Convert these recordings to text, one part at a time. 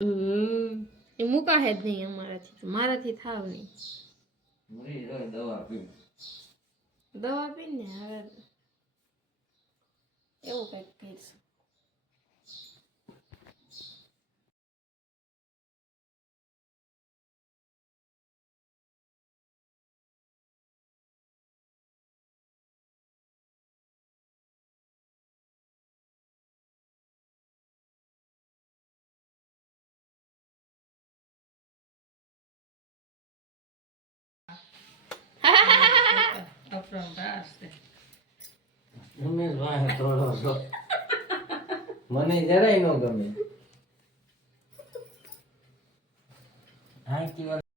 હમ. એ મુકાહે જ નહીં અમારાથી મારાથી થાવ નહીં. દવા પી દવા પીને હવે એવું કંઈક કહીશું રમેશ વાહ થોડો છો. મને જરાય ન ગમે. હા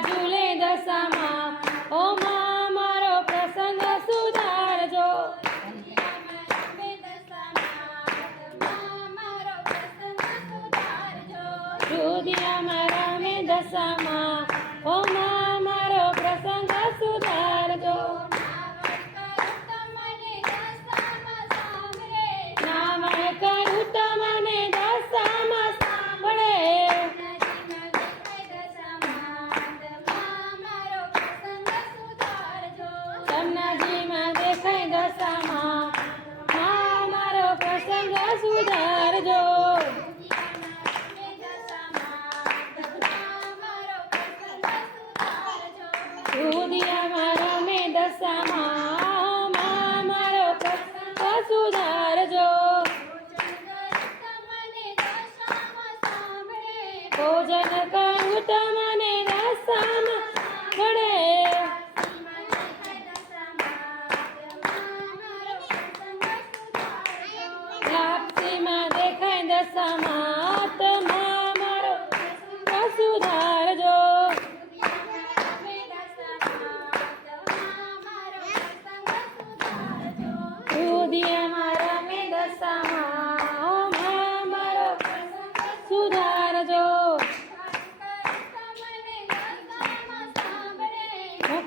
ઝૂલે દશામાં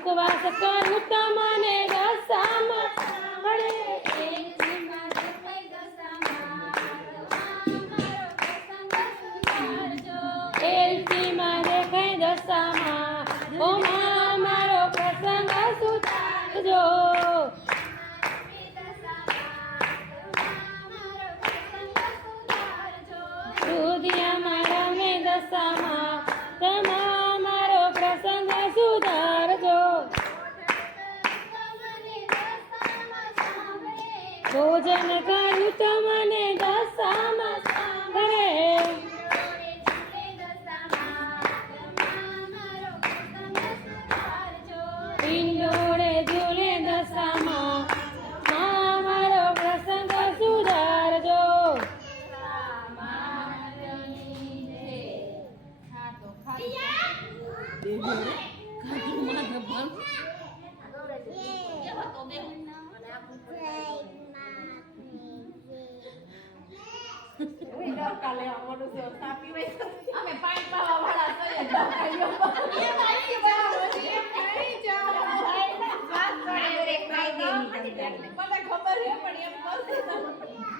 ಸುಖವಾಸಕ್ಕ ಉತ್ತಮ ભોજન કરું તમને ધોકા લે અમારું જો તાપી હોય અમે પાણી પાવા વાળા થઈએ ધોકા મને ખબર છે પણ એમ બસ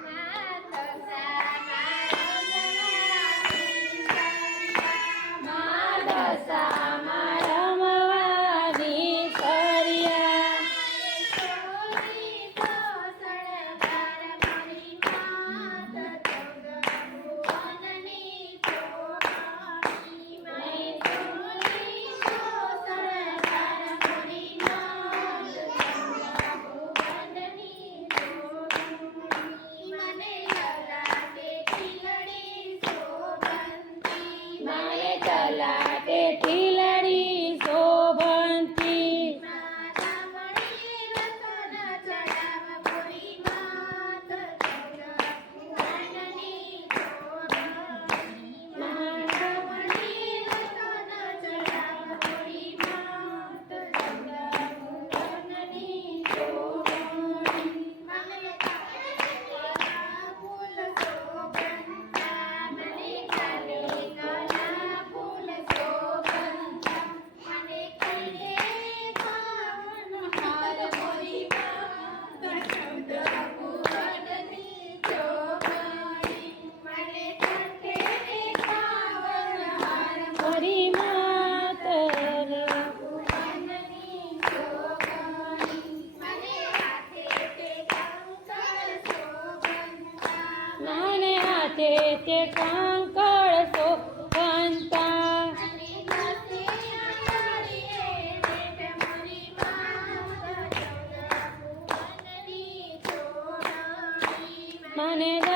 ಮನೆದ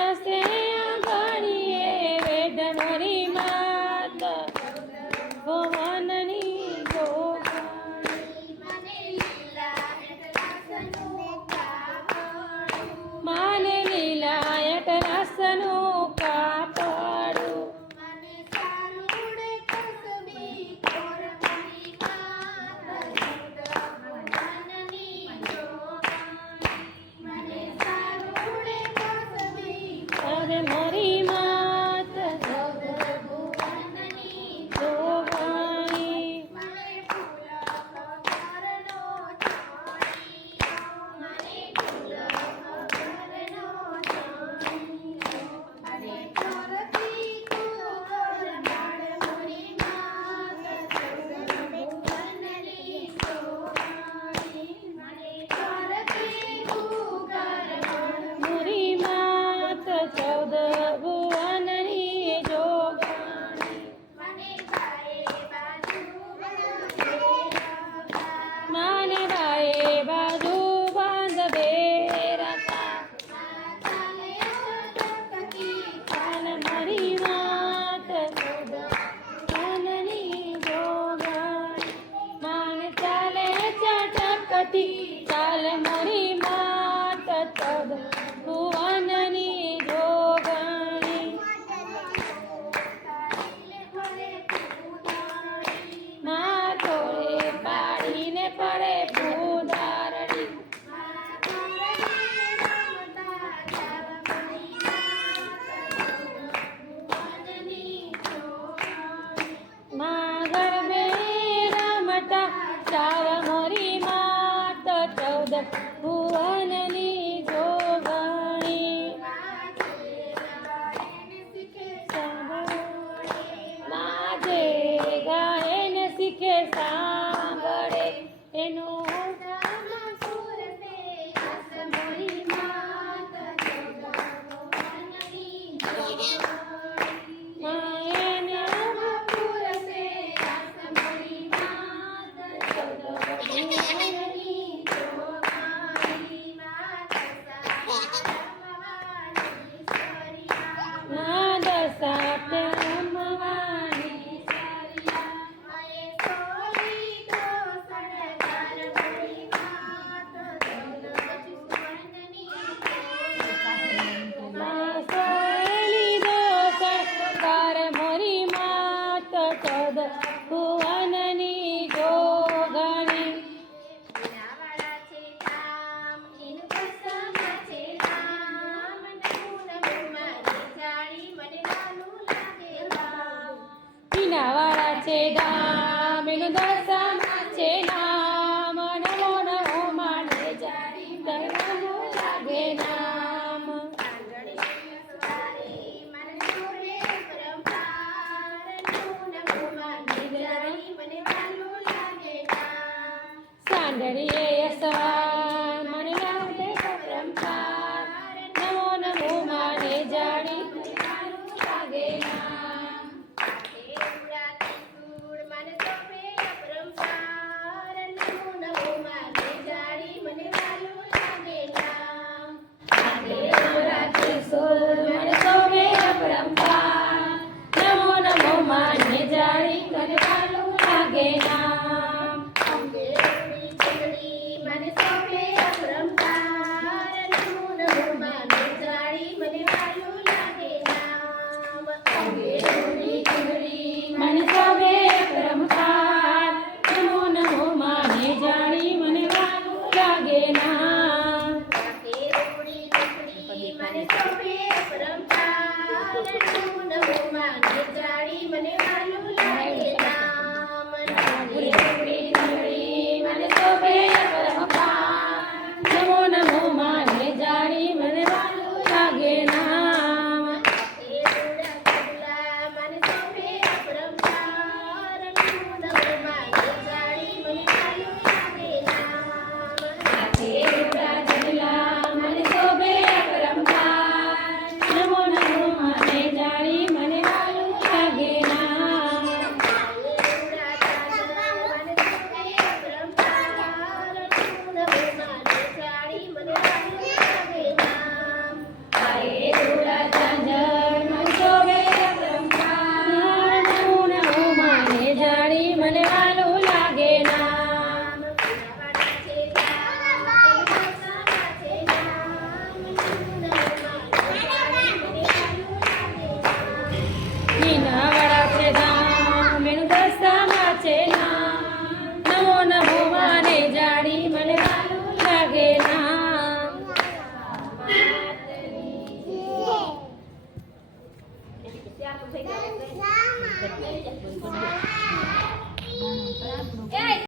ചെയ്താമിനുദസ